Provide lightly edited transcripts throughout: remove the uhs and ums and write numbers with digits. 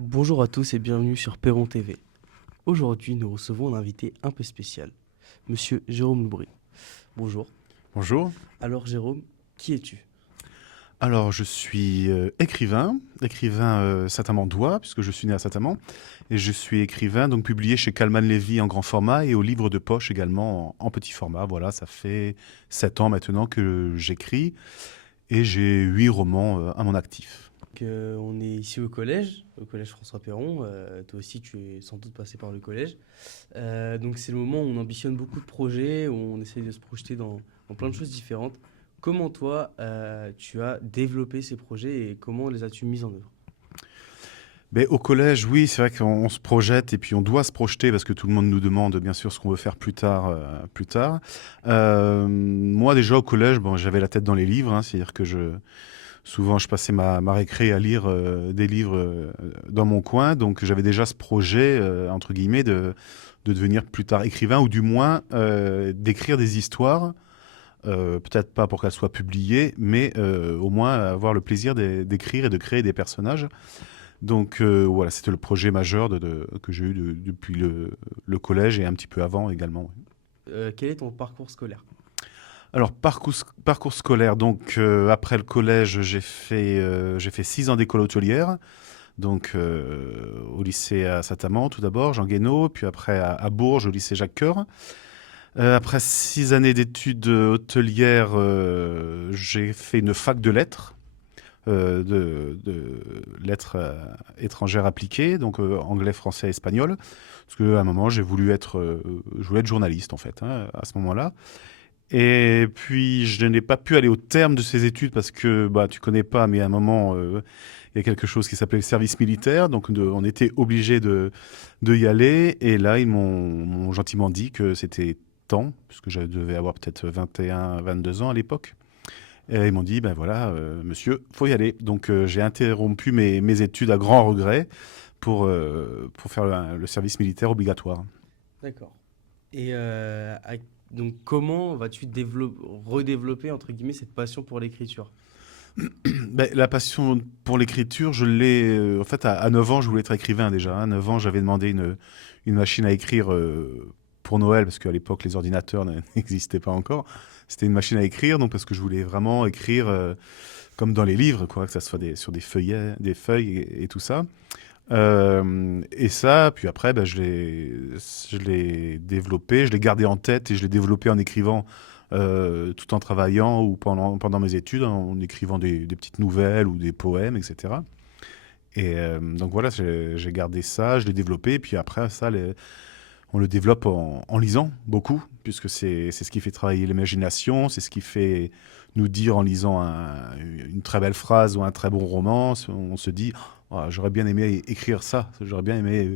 Bonjour à tous et bienvenue sur Perron TV. Aujourd'hui, nous recevons un invité un peu spécial, Monsieur Jérôme Loubry. Bonjour. Bonjour. Alors Jérôme, qui es-tu? Alors, je suis écrivain Saint-Amand-Dois, puisque je suis né à Saint-Amand, et je suis écrivain, donc publié chez Calman Lévy en grand format et au livre de poche également en petit format. Voilà, ça fait 7 ans maintenant que j'écris, et j'ai 8 romans à mon actif. On est ici au collège François Perron. Toi aussi, tu es sans doute passé par le collège. Donc c'est le moment où on ambitionne beaucoup de projets, où on essaye de se projeter dans plein de choses différentes. Comment toi, tu as développé ces projets et comment les as-tu mis en œuvre? Mais au collège, oui, c'est vrai qu'on se projette et puis on doit se projeter parce que tout le monde nous demande bien sûr ce qu'on veut faire plus tard. Moi déjà au collège, bon, j'avais la tête dans les livres, hein, c'est-à-dire que souvent je passais ma récré à lire des livres dans mon coin, donc j'avais déjà ce projet entre guillemets de devenir plus tard écrivain ou du moins d'écrire des histoires. Peut-être pas pour qu'elles soient publiées, mais au moins avoir le plaisir d'écrire et de créer des personnages. Donc voilà, c'était le projet majeur que j'ai eu depuis le collège et un petit peu avant également. Oui. Quel est ton parcours scolaire? Alors parcours scolaire, donc après le collège, j'ai fait 6 ans d'école hôtelière, donc au lycée à Saint-Amand tout d'abord, Jean Guénaud, puis après à Bourges au lycée Jacques Coeur. Après 6 années d'études hôtelières, j'ai fait une fac de lettres. De lettres étrangères appliquées, donc anglais, français, espagnol. Parce qu'à un moment, je voulais être journaliste en fait, hein, à ce moment-là. Et puis, je n'ai pas pu aller au terme de ces études parce que, bah, tu connais pas, mais à un moment, il y a quelque chose qui s'appelait le service militaire. Donc, on était obligé de y aller. Et là, m'ont gentiment dit que c'était temps, puisque je devais avoir peut-être 21, 22 ans à l'époque. Et ils m'ont dit, ben voilà, monsieur, faut y aller. Donc j'ai interrompu mes études à grand regret pour faire le service militaire obligatoire. D'accord. Et donc, comment vas-tu redévelopper, entre guillemets, cette passion pour l'écriture? Ben, la passion pour l'écriture, je l'ai... en fait, à 9 ans, je voulais être écrivain déjà. À 9 ans, j'avais demandé une machine à écrire pour Noël, parce qu'à l'époque, les ordinateurs n'existaient pas encore. C'était une machine à écrire, donc parce que je voulais vraiment écrire comme dans les livres, quoi, que ça soit sur des feuilles et tout ça. Et ça, puis après, ben, je l'ai développé, je l'ai gardé en tête et je l'ai développé en écrivant tout en travaillant ou pendant mes études, en écrivant des petites nouvelles ou des poèmes, etc. Et donc voilà, j'ai gardé ça, je l'ai développé, et puis après ça, on le développe en lisant beaucoup, puisque c'est ce qui fait travailler l'imagination, c'est ce qui fait nous dire en lisant une très belle phrase ou un très bon roman, on se dit oh, j'aurais bien aimé écrire ça, j'aurais bien aimé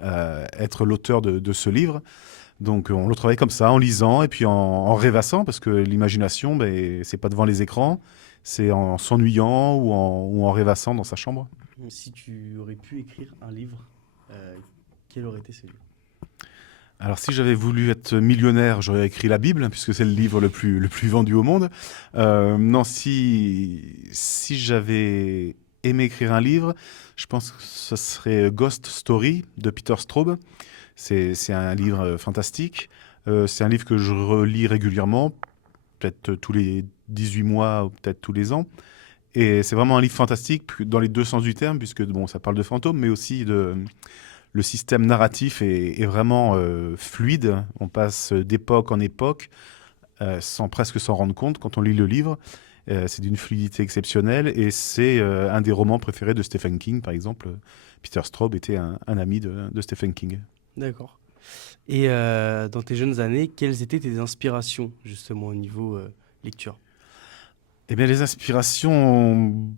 être l'auteur de ce livre. Donc on le travaille comme ça, en lisant et puis en rêvassant, parce que l'imagination, ben, c'est pas devant les écrans, c'est en s'ennuyant ou en rêvassant dans sa chambre. Si tu aurais pu écrire un livre, quel aurait été ce livre? Alors si j'avais voulu être millionnaire, j'aurais écrit la Bible, puisque c'est le livre le plus vendu au monde. Non, si j'avais aimé écrire un livre, je pense que ce serait Ghost Story de Peter Straub. C'est un livre fantastique. C'est un livre que je relis régulièrement, peut-être tous les 18 mois ou peut-être tous les ans. Et c'est vraiment un livre fantastique dans les deux sens du terme, puisque bon, ça parle de fantômes, mais aussi le système narratif est vraiment fluide. On passe d'époque en époque sans presque s'en rendre compte quand on lit le livre. C'est d'une fluidité exceptionnelle et c'est un des romans préférés de Stephen King, par exemple. Peter Straub était un ami de Stephen King. D'accord. Et dans tes jeunes années, quelles étaient tes inspirations, justement, au niveau lecture? Eh bien, les inspirations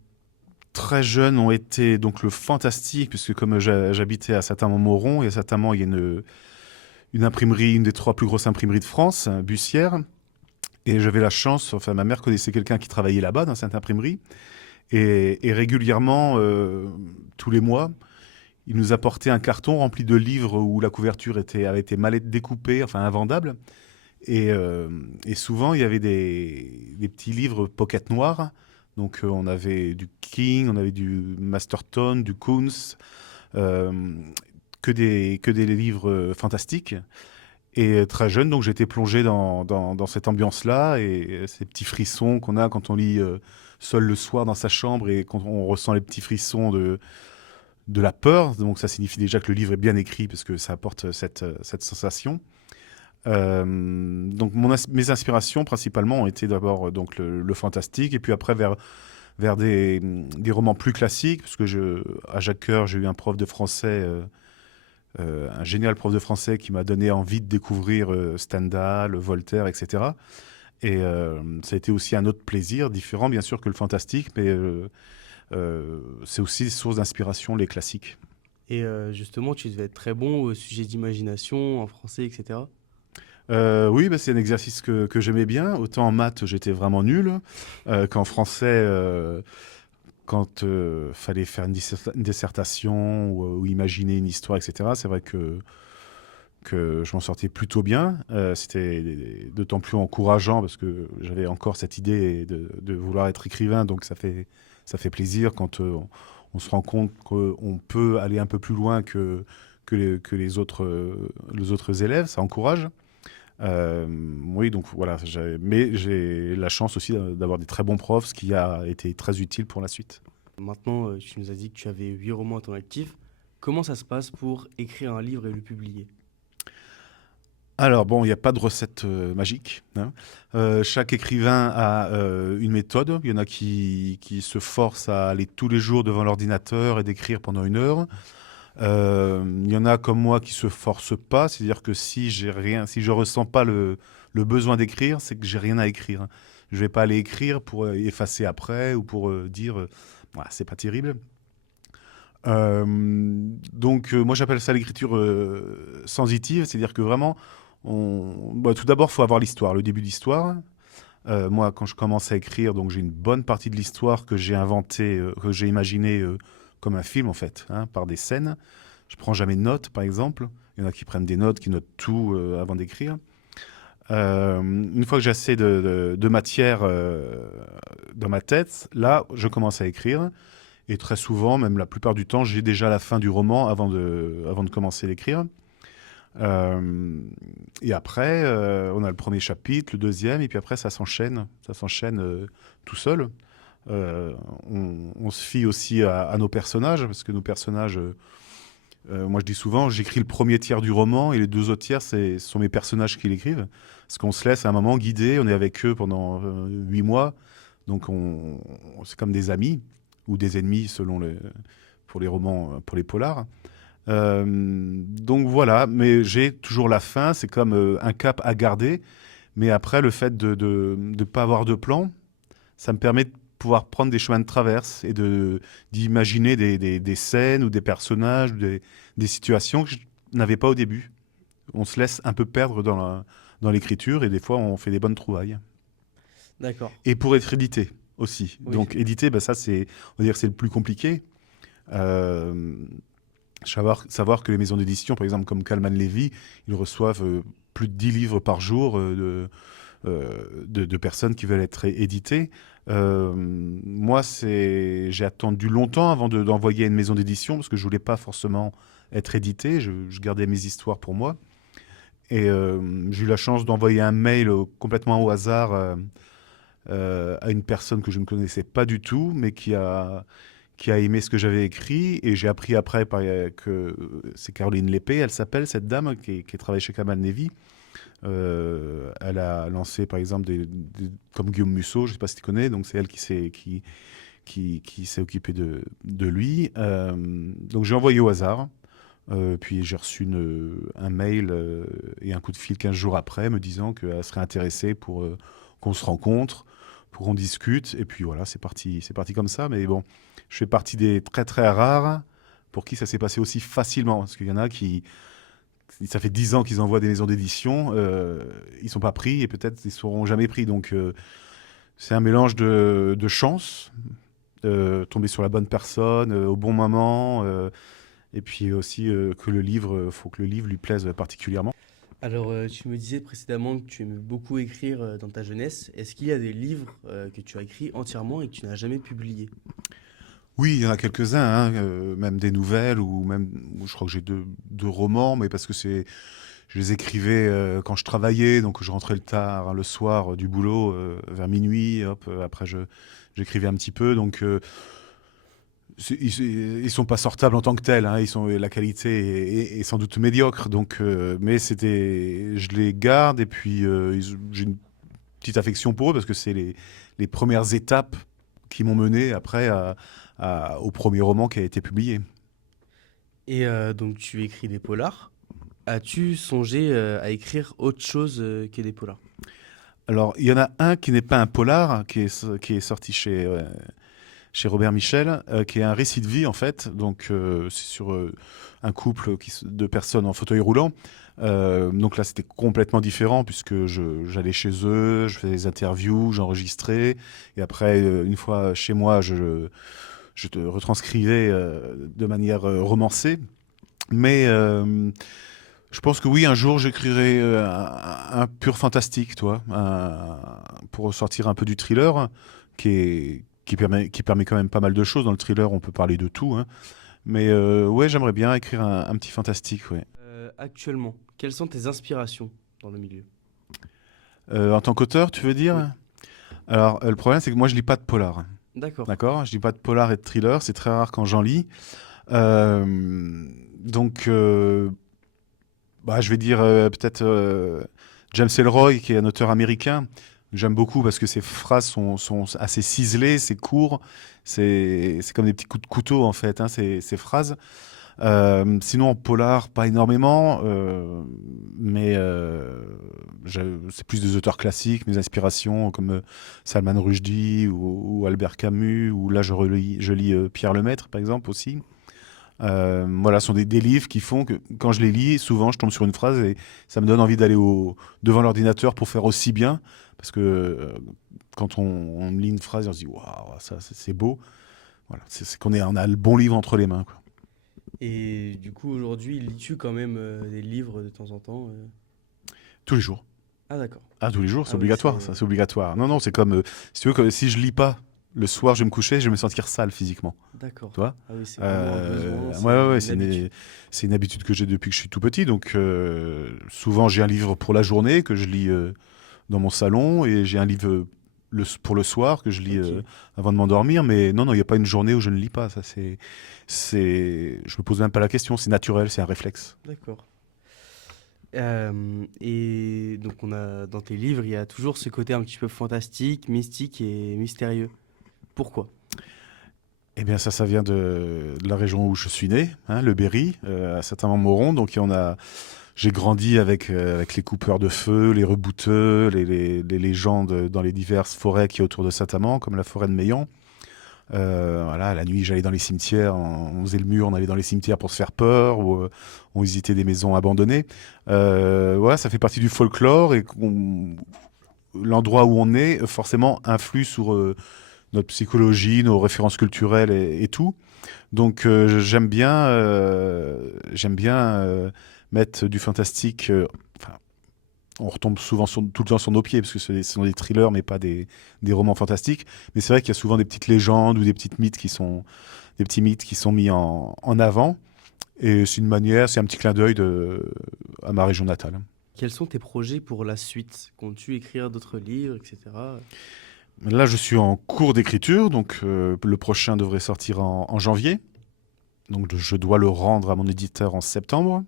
très jeunes ont été donc le fantastique, puisque comme j'habitais à Saint-Amand-Montrond, et à Saint-Amand, il y a une imprimerie, une des 3 plus grosses imprimeries de France, Bussière. Et j'avais la chance, enfin ma mère connaissait quelqu'un qui travaillait là-bas dans cette imprimerie. Et régulièrement, tous les mois, il nous apportait un carton rempli de livres où la couverture avait été mal découpée, enfin invendable. Et souvent, il y avait des petits livres pocket noirs Donc on avait du King, on avait du Masterton, du Kuntz, euh, que des livres fantastiques. Et très jeune, donc j'étais plongé dans cette ambiance-là et ces petits frissons qu'on a quand on lit seul le soir dans sa chambre et quand on ressent les petits frissons de la peur. Donc ça signifie déjà que le livre est bien écrit parce que ça apporte cette sensation. Donc mes inspirations principalement ont été d'abord donc le fantastique et puis après vers des romans plus classiques parce que à Jacques-Cœur j'ai eu un prof de français, un génial prof de français qui m'a donné envie de découvrir Stendhal, Voltaire, etc. Et ça a été aussi un autre plaisir, différent bien sûr que le fantastique, mais c'est aussi source d'inspiration les classiques. Et justement, tu devais être très bon au sujet d'imagination, en français, etc. Oui, bah, c'est un exercice que j'aimais bien. Autant en maths, j'étais vraiment nul, qu'en français, quand fallait faire une dissertation ou imaginer une histoire, etc. C'est vrai que je m'en sortais plutôt bien. C'était d'autant plus encourageant parce que j'avais encore cette idée de vouloir être écrivain, donc ça fait plaisir quand on se rend compte qu'on peut aller un peu plus loin que les autres élèves. Ça encourage. Oui, donc voilà. Mais j'ai la chance aussi d'avoir des très bons profs, ce qui a été très utile pour la suite. Maintenant, tu nous as dit que tu avais 8 romans à ton actif. Comment ça se passe pour écrire un livre et le publier? Alors bon, il n'y a pas de recette magique, hein. Chaque écrivain a une méthode. Il y en a qui se forcent à aller tous les jours devant l'ordinateur et d'écrire pendant 1 heure. Il y en a comme moi qui se forcent pas, c'est-à-dire que si je ressens pas le besoin d'écrire, c'est que j'ai rien à écrire. Je vais pas aller écrire pour effacer après ou pour dire ouais, c'est pas terrible. Donc moi j'appelle ça l'écriture sensitive, c'est-à-dire que vraiment, bah, tout d'abord il faut avoir l'histoire, le début de l'histoire. Moi quand je commence à écrire, donc j'ai une bonne partie de l'histoire que j'ai inventée, que j'ai imaginée comme un film en fait, hein, par des scènes. Je prends jamais de notes par exemple. Il y en a qui prennent des notes, qui notent tout avant d'écrire. Une fois que j'ai assez de matière dans ma tête, là je commence à écrire. Et très souvent, même la plupart du temps, j'ai déjà la fin du roman avant de commencer à l'écrire. Euh, et après, on a le premier chapitre, le deuxième, et puis après, ça s'enchaîne tout seul. Euh, on se fie aussi à nos personnages, parce que nos personnages, moi je dis souvent, j'écris le premier tiers du roman, et les 2 autres tiers, ce sont mes personnages qui l'écrivent. Parce qu'on se laisse à un moment guider, on est avec eux pendant 8 mois, donc c'est comme des amis ou des ennemis pour les romans, pour les polars. Donc voilà, mais j'ai toujours la fin, c'est comme un cap à garder. Mais après, le fait de ne pas avoir de plan, ça me permet de pouvoir prendre des chemins de traverse et d'imaginer des scènes ou des personnages, des situations que je n'avais pas au début. On se laisse un peu perdre dans l'écriture et des fois on fait des bonnes trouvailles. D'accord. Et pour être édité aussi. Oui. Donc éditer, bah, ça on va dire, c'est le plus compliqué. Euh, savoir que les maisons d'édition, par exemple comme Calman Levy, ils reçoivent plus de 10 livres par jour de personnes qui veulent être éditées. Moi, j'ai attendu longtemps avant d'envoyer à une maison d'édition parce que je voulais pas forcément être édité. Je gardais mes histoires pour moi. Et j'ai eu la chance d'envoyer un mail complètement au hasard à une personne que je ne connaissais pas du tout, mais qui a aimé ce que j'avais écrit. Et j'ai appris après que c'est Caroline Lépée, elle s'appelle, cette dame qui travaille chez Kamal Nevi. Elle a lancé par exemple comme Guillaume Musso, je ne sais pas si tu connais, donc c'est elle qui s'est occupée de lui. Donc j'ai envoyé au hasard. Puis j'ai reçu un mail et un coup de fil 15 jours après me disant qu'elle serait intéressée pour qu'on se rencontre, pour qu'on discute. Et puis voilà, c'est parti comme ça. Mais bon, je fais partie des très très rares pour qui ça s'est passé aussi facilement. Parce qu'il y en a ça fait 10 ans qu'ils envoient des maisons d'édition, ils sont pas pris et peut-être ils seront jamais pris. Donc c'est un mélange de chance, tomber sur la bonne personne au bon moment. Et puis aussi faut que le livre lui plaise particulièrement. Alors, tu me disais précédemment que tu aimais beaucoup écrire dans ta jeunesse. Est-ce qu'il y a des livres que tu as écrits entièrement et que tu n'as jamais publiés? Oui, il y en a quelques-uns, hein, même des nouvelles ou même, je crois que j'ai deux romans, mais parce que je les écrivais quand je travaillais, donc je rentrais le tard, hein, le soir du boulot, vers minuit, hop, après j'écrivais un petit peu, donc ils sont pas sortables en tant que tels, hein, la qualité est sans doute médiocre, donc, mais je les garde et puis j'ai une petite affection pour eux parce que c'est les premières étapes qui m'ont mené après au premier roman qui a été publié. Et donc, tu écris des polars. As-tu songé à écrire autre chose que des polars? Alors, il y en a un qui n'est pas un polar, qui est sorti chez Robert Michel, qui est un récit de vie en fait. Donc, c'est sur un couple de personnes en fauteuil roulant. Donc là, c'était complètement différent puisque j'allais chez eux, je faisais des interviews, j'enregistrais. Et après, une fois chez moi, je te retranscrivais de manière romancée. Mais je pense que oui, un jour j'écrirai un pur fantastique, toi, pour sortir un peu du thriller, qui permet quand même pas mal de choses. Dans le thriller, on peut parler de tout, hein. Mais ouais, j'aimerais bien écrire un petit fantastique, ouais. Actuellement, quelles sont tes inspirations dans le milieu? En tant qu'auteur, tu veux Oui, dire? Alors, le problème, c'est que moi, je lis pas de polar. d'accord. D'accord? Je lis pas de polar et de thriller, c'est très rare quand j'en lis. Euh, donc, bah, je vais dire peut-être James Ellroy, qui est un auteur américain. J'aime beaucoup parce que ses phrases sont assez ciselées, c'est court, c'est comme des petits coups de couteau en fait, hein, ces phrases. Sinon en polar, pas énormément, mais c'est plus des auteurs classiques, mes inspirations comme Salman Rushdie ou Albert Camus, ou là je lis Pierre Lemaitre par exemple aussi. Voilà, ce sont des livres qui font que quand je les lis, souvent je tombe sur une phrase et ça me donne envie d'aller devant l'ordinateur pour faire aussi bien. Parce que quand on lit une phrase, on se dit waouh, ça c'est beau. Voilà, c'est on a le bon livre entre les mains, quoi. Et du coup, aujourd'hui, lis-tu quand même des livres de temps en temps Tous les jours. Ah, d'accord. Ah, tous les jours, c'est Ah oui, obligatoire, ça, c'est... c'est obligatoire. Non, non, c'est comme, si tu veux, si je lis pas, le soir, je vais me coucher, je vais me sentir sale physiquement. Tu D'accord. vois. Ah oui, c'est vraiment un besoin, Ouais, c'est ouais, ouais, une habitude. c'est une habitude que j'ai depuis que je suis tout petit. Donc, souvent, j'ai un livre pour la journée que je lis dans mon salon et j'ai un livre pour le soir que je lis Ok, avant de m'endormir. Mais non, non, il n'y a pas une journée où je ne lis pas. Je me pose même pas la question. C'est naturel, c'est un réflexe. d'accord. Et donc, dans tes livres, il y a toujours ce côté un petit peu fantastique, mystique et mystérieux. Pourquoi? Eh bien, ça vient de la région où je suis né, hein, le Berry, à Saint-Amand-Moron. Donc, j'ai grandi avec les coupeurs de feu, les rebouteux, les légendes dans les diverses forêts qui y a autour de Saint-Amand, comme la forêt de Meillan. Voilà, la nuit, j'allais dans les cimetières, on faisait le mur, on allait dans les cimetières pour se faire peur, ou on visitait des maisons abandonnées. Voilà, ça fait partie du folklore et l'endroit où on est, forcément, influe sur notre psychologie, nos références culturelles et tout. Donc j'aime bien mettre du fantastique. Enfin, on retombe souvent tout le temps sur nos pieds parce que ce sont des thrillers mais pas des romans fantastiques. Mais c'est vrai qu'il y a souvent des petites légendes ou des petits mythes qui sont mis en avant. Et c'est une manière, c'est un petit clin d'œil à ma région natale. Quels sont tes projets pour la suite? Comptes-tu écrire d'autres livres, etc. Là, je suis en cours d'écriture, donc le prochain devrait sortir en janvier. Donc je dois le rendre à mon éditeur en septembre.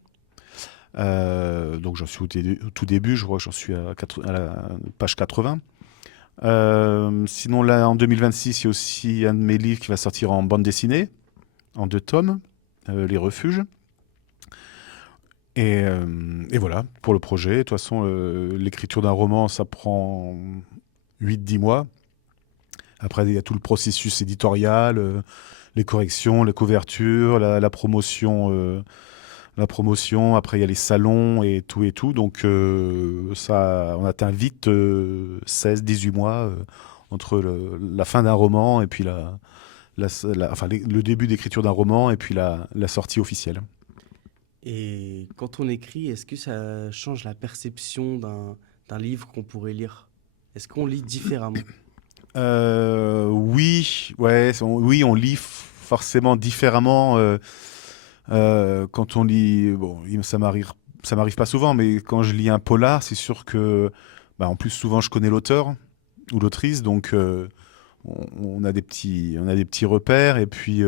Donc j'en suis au tout début, je crois que j'en suis à la page 80. Sinon là, en 2026, il y a aussi un de mes livres qui va sortir en bande dessinée, en 2 tomes, Les Refuges. Et voilà, pour le projet. De toute façon, l'écriture d'un roman, ça prend 8 10 mois. Après, il y a tout le processus éditorial, les corrections, les couvertures, la promotion. La promotion, après il y a les salons et tout et tout. Donc on atteint vite 16 18 mois entre la fin d'un roman et puis enfin, le début d'écriture d'un roman et puis la sortie officielle. Et quand on écrit, est-ce que ça change la perception d'un livre qu'on pourrait lire? Est-ce qu'on lit différemment? Oui, ouais, oui, on lit forcément différemment quand on lit. Bon, ça m'arrive pas souvent, mais quand je lis un polar, c'est sûr que, bah, en plus souvent je connais l'auteur ou l'autrice, donc on a des petits repères et puis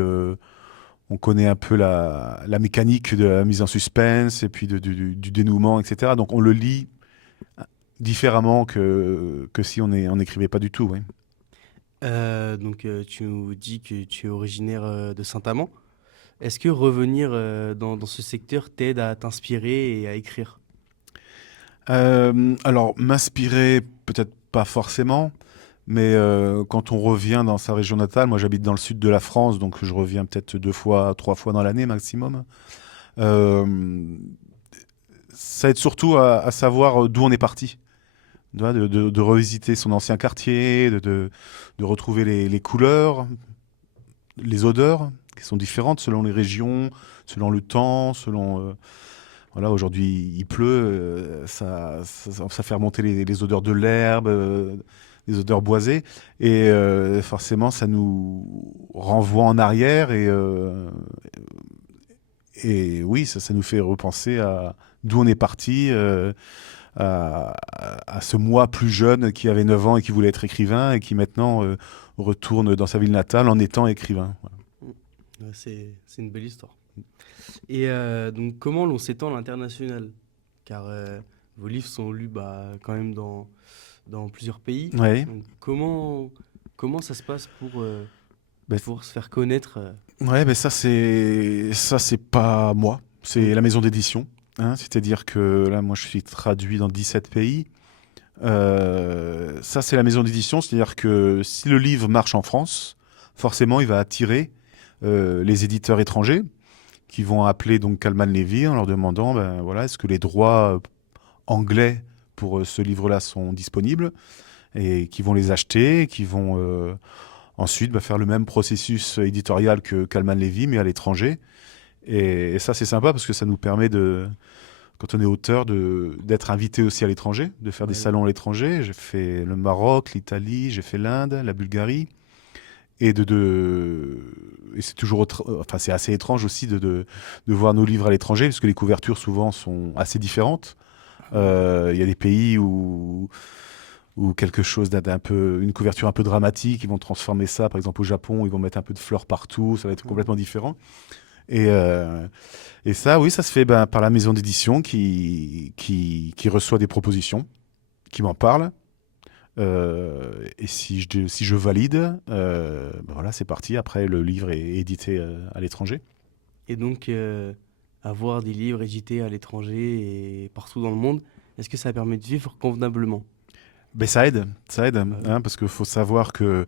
on connaît un peu la mécanique de la mise en suspense et puis du dénouement, etc. Donc on le lit différemment que si on n'écrivait pas du tout. Ouais. Tu nous dis que tu es originaire de Saint-Amand. Est-ce que revenir dans ce secteur t'aide à t'inspirer et à écrire? Alors m'inspirer, peut-être pas forcément, mais quand on revient dans sa région natale, moi j'habite dans le sud de la France, donc je reviens peut-être 2 fois, 3 fois dans l'année maximum. Euh, Ça aide surtout à savoir d'où on est parti. Tu vois, de revisiter son ancien quartier, de retrouver les couleurs, les odeurs qui sont différentes selon les régions, selon le temps, selon... voilà, aujourd'hui il pleut, ça fait remonter les odeurs de l'herbe, les odeurs boisées, et forcément ça nous renvoie en arrière, et oui, ça nous fait repenser à d'où on est parti, à, à ce moi plus jeune qui avait 9 ans et qui voulait être écrivain et qui maintenant retourne dans sa ville natale en étant écrivain. Voilà. C'est une belle histoire. Et donc, comment l'on s'étend à l'international? Car vos livres sont lus quand même dans plusieurs pays. Ouais. Donc, comment ça se passe Ben, pour se faire connaître ouais, ben ça c'est pas moi, c'est Mm. la maison d'édition. Hein. C'est-à-dire que là, moi, je suis traduit dans 17 pays. Ça, c'est la maison d'édition. C'est-à-dire que si le livre marche en France, forcément, il va attirer les éditeurs étrangers qui vont appeler donc Kalman Levy en leur demandant, ben voilà, est-ce que les droits anglais pour ce livre-là sont disponibles et qui vont les acheter, qui vont ensuite faire le même processus éditorial que Kalman Levy, mais à l'étranger. Et ça, c'est sympa parce que ça nous permet quand on est auteur, d'être invité aussi à l'étranger, de faire des Ouais. salons à l'étranger. J'ai fait le Maroc, l'Italie, j'ai fait l'Inde, la Bulgarie. Et c'est toujours, enfin, c'est assez étrange aussi de voir nos livres à l'étranger, parce que les couvertures souvent sont assez différentes. Il y a des pays où quelque chose une couverture un peu dramatique, ils vont transformer ça. Par exemple, au Japon, ils vont mettre un peu de fleurs partout, ça va être complètement différent. Et, euh, et ça, oui, ça se fait par la maison d'édition qui reçoit des propositions, qui m'en parle. Et si je valide, voilà, c'est parti. Après, le livre est édité à l'étranger. Et donc, avoir des livres édités à l'étranger et partout dans le monde, est-ce que ça permet de vivre convenablement? Mais ça aide, Bah oui. hein, parce qu'il faut savoir que,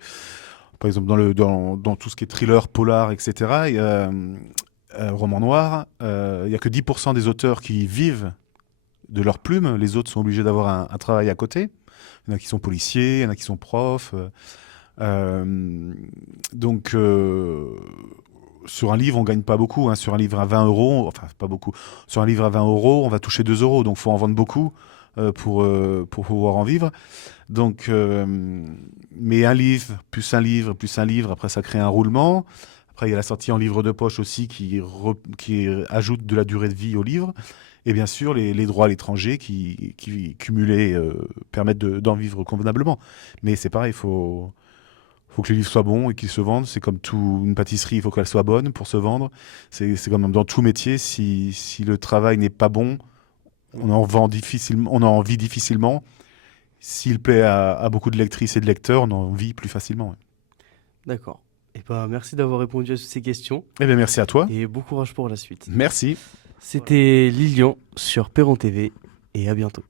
par exemple, dans tout ce qui est thriller, polar, etc., roman noir, il n'y a que 10% des auteurs qui vivent de leur plume. Les autres sont obligés d'avoir un travail à côté. Il y en a qui sont policiers, il y en a qui sont profs. Donc, sur un livre, on gagne pas beaucoup. Hein. Sur un livre à 20 euros, enfin, pas beaucoup. Sur un livre à 20 euros, on va toucher 2 euros. Donc, il faut en vendre beaucoup pour pouvoir en vivre. Donc, mais un livre, plus un livre, plus un livre, après, ça crée un roulement. Après, il y a la sortie en livre de poche aussi qui ajoute de la durée de vie au livre. Et bien sûr, les droits à l'étranger qui cumulés, permettent d'en vivre convenablement. Mais c'est pareil, faut que les livres soient bons et qu'ils se vendent. C'est comme une pâtisserie, il faut qu'elle soit bonne pour se vendre. C'est comme dans tout métier, si le travail n'est pas bon, on en vit difficilement. S'il plaît à beaucoup de lectrices et de lecteurs, on en vit plus facilement. Ouais. D'accord. Et merci d'avoir répondu à toutes ces questions Eh bien, merci à toi. et bon courage pour la suite. Merci. C'était Lilian sur Perron TV et à bientôt.